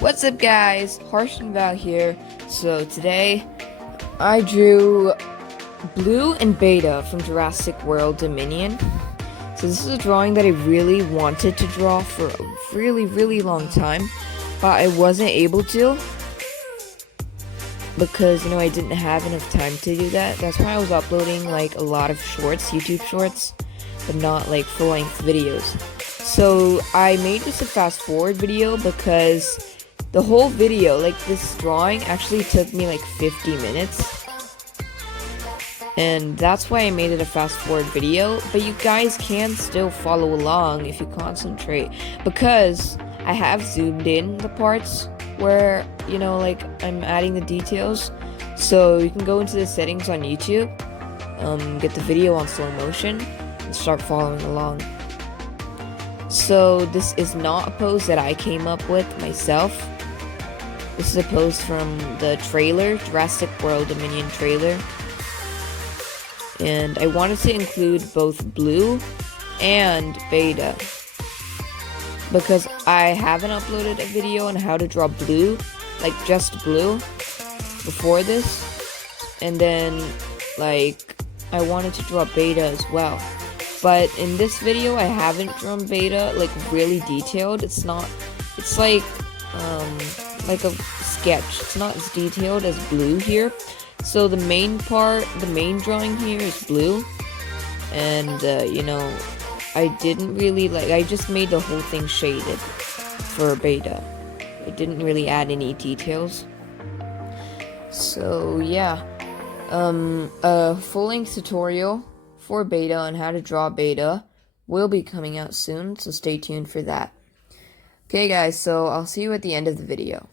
What's up guys, Harsh and Val here. So today I drew Blue and Beta from Jurassic World Dominion. So this is a drawing that I really wanted to draw for a really long time, but I wasn't able to because I didn't have enough time to do that. That's why I was uploading like a lot of shorts, YouTube shorts, but not like full-length videos. So I made this a fast forward video because the whole video, like this drawing, actually took me like 50 minutes. And that's why I made it a fast forward video. But you guys can still follow along if you concentrate. Because I have zoomed in the parts where, like I'm adding the details. So you can go into the settings on YouTube, get the video on slow motion, and start following along. So this is not a pose that I came up with myself. This is a pose from the trailer, Jurassic World Dominion trailer. And I wanted to include both Blue and Beta, because I haven't uploaded a video on how to draw Blue, like just Blue, before this. And then, like, I wanted to draw Beta as well. But in this video, I haven't drawn Beta, like, really detailed. It's like a sketch. It's not as detailed as Blue here. So the main drawing here is Blue. And, I didn't really, I just made the whole thing shaded for Beta. I didn't really add any details. So, yeah. A full-length tutorial for Beta on how to draw Beta will be coming out soon, so stay tuned for that. Okay guys, so I'll see you at the end of the video.